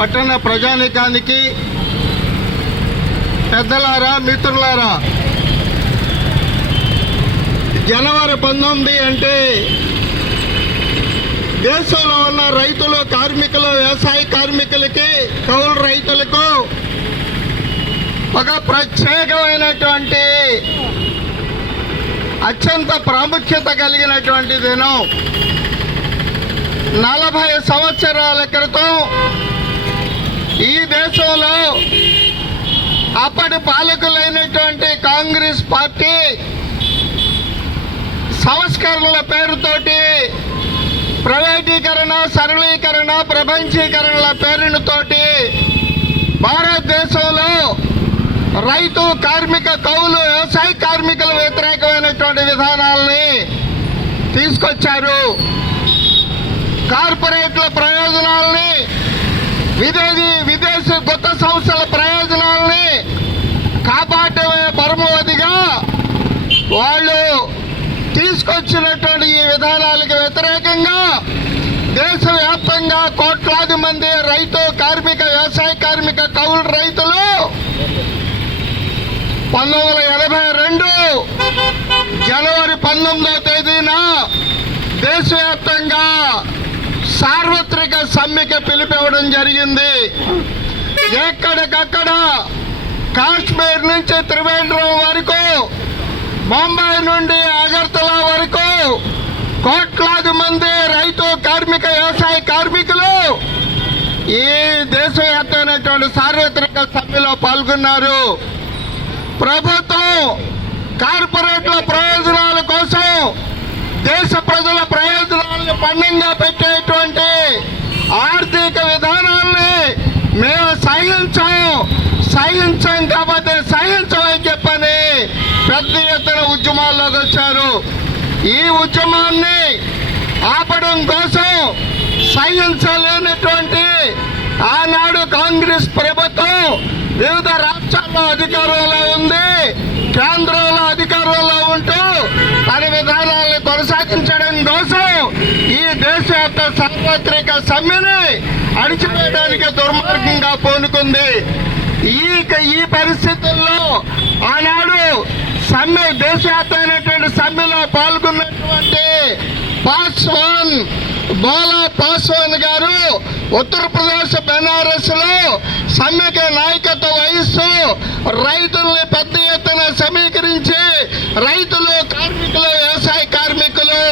పట్టణ ప్రజానీకానికి, పెద్దలారా, మిత్రులారా, జనవరి 19 అంటే దేశంలో ఉన్న రైతులు, కార్మికులు, వ్యవసాయ కార్మికులకి, కౌలు రైతులకు ఒక ప్రత్యేకమైనటువంటి అత్యంత ప్రాముఖ్యత కలిగినటువంటి దినం. 40 సంవత్సరాల క్రితం ఈ దేశంలో అప్పటి పాలకులైనటువంటి కాంగ్రెస్ పార్టీ సంస్కరణల పేరుతోటి ప్రైవేటీకరణ, సరళీకరణ, ప్రపంచీకరణల పేరుతోటి భారతదేశంలో రైతు, కార్మిక, కౌలు, వ్యవసాయ కార్మికుల వ్యతిరేకమైనటువంటి విధానాలని తీసుకొచ్చారు. కార్పొరేట్ల ప్రయోజనాలని, విదేశీ కొత్త సంస్థల ప్రయోజనాలని కాపాడమే పరమావధిగా వాళ్ళు తీసుకొచ్చినటువంటి ఈ విధానాలకు వ్యతిరేకంగా దేశవ్యాప్తంగా కోట్లాది మంది రైతు, కార్మిక, వ్యవసాయ కార్మిక, కౌలు రైతులు 1982 జనవరి 19వ తేదీన దేశవ్యాప్తంగా సార్వత్రిక సమ్మెకి పిలిపివ్వడం జరిగింది. ఎక్కడికక్కడ కాశ్మీర్ నుంచి త్రివేంద్రం వరకు, ముంబై నుండి అగర్తలా వరకు కోట్లాది మంది రైతు, కార్మిక, వ్యవసాయ కార్మికులు ఈ దేశవ్యాప్తమైనటువంటి సార్వత్రిక సమ్మెలో పాల్గొన్నారు. ప్రభుత్వం కార్పొరేట్ల ప్రయోజనాల కోసం దేశ ప్రజల ప్రయోజనాలను పణంగా పెట్టేటువంటి ఆర్థిక విధానాల్ని మేము సహించాం కాబట్టి సహించమని చెప్పని పెద్ద ఎత్తున ఉద్యమాల్లోకి వచ్చారు. ఈ ఉద్యమాన్ని ఆపడం కోసం సహించలేనటువంటి ఆనాడు కాంగ్రెస్ ప్రభుత్వం వివిధ రాష్ట్రాల్లో అధికారంలో ఉంది, కేంద్రంలో అధికారంలో ఉంటూ తన విధానాలను కొనసాగించడం కోసం ఈ దేశవ్యాప్త సార్వత్రిక సమ్మెని అణిచివేయడానికి దుర్మార్గంగా పూనుకుంది. ఈ పరిస్థితుల్లో ఆనాడు సమ్మె, దేశవ్యాప్తమైనటువంటి సమ్మెలో పాల్గొన్నటువంటి బోలా పాస్వాన్ గారు ఉత్తరప్రదేశ్ బెనారస్ లో సమ్మెకి నాయకత్వం వహిస్తూ రైతుల్ని పెద్ద ఎత్తున సమీకరించి రైతులు, కార్మికులు, వ్యవసాయ కార్మికులు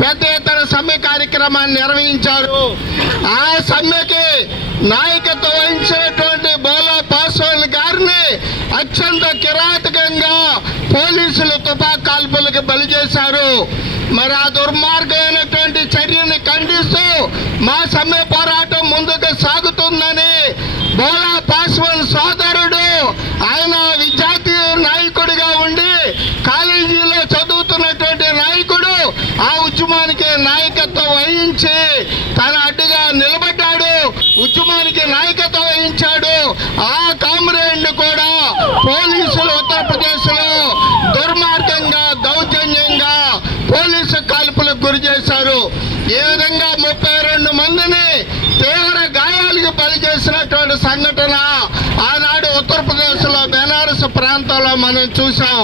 పెద్ద ఎత్తున సమ్మె కార్యక్రమాన్ని నిర్వహించారు. ఆ సమ్మెకి నాయకత్వం వహించినటువంటి బోలా పాస్వాన్ గారిని అత్యంత కిరాతకంగా పోలీసులు తుపాకీ కాల్పులకు బలి చేశారు. మరి ఆ దుర్మార్గమైనటువంటి చర్యని ఖండిస్తూ మా సమ్మె పోరాటం ముందుకు సాగుతుందని బోలా పాస్వాన్ సోదరుడు, ఆయన విద్యార్థి నాయకుడిగా ఉండి కాలేజీలో చదువుతున్నటువంటి నాయకుడు, ఆ ఉద్యమానికి నాయకత్వం వహించి తన అడ్డుగా నిలబడ్డాడు, ఉద్యమానికి నాయకత్వం వహించాడు. ఆ కామ్రేడ్ని కూడా పోలీసులు ఉత్తరప్రదేశ్ లో దుర్మార్గంగా, దౌర్జన్యంగా పోలీసు కాల్పులకు గురి చేశారు. ఈ విధంగా 32 మందిని తీవ్ర గాయాలకు బలి చేసినటువంటి సంఘటన ఆనాడు ఉత్తరప్రదేశ్ లో బెనారస్ ప్రాంతంలో మనం చూసాం.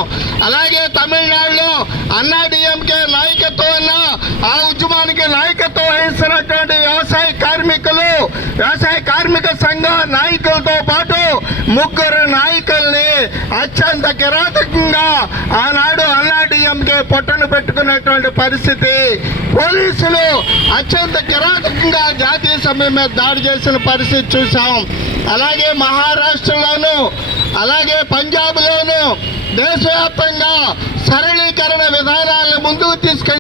అలాగే తమిళనాడులో అన్నాడీఎంకే నాయకత్వం, ఆ ఉద్యమానికి నాయకత్వం వహిస్తున్నటువంటి వ్యవసాయ కార్మికులు, వ్యవసాయ కార్మిక సంఘ నాయకులతో పాటు 3 నాయకుల్ని అత్యంత కిరాతకంగా ఆనాడు అన్నాడీఎంకే పొట్టను పెట్టుకున్నటువంటి పరిస్థితి. పోలీసులు అత్యంత కిరాతకంగా జాతీయ సమ్మె మీద దాడి చేసిన పరిస్థితి చూసాం. అలాగే మహారాష్ట్రలోను, అలాగే పంజాబ్లోను దేశవ్యాప్తంగా సరళీకరణ విధానాలను ముందుకు తీసుకెళ్లి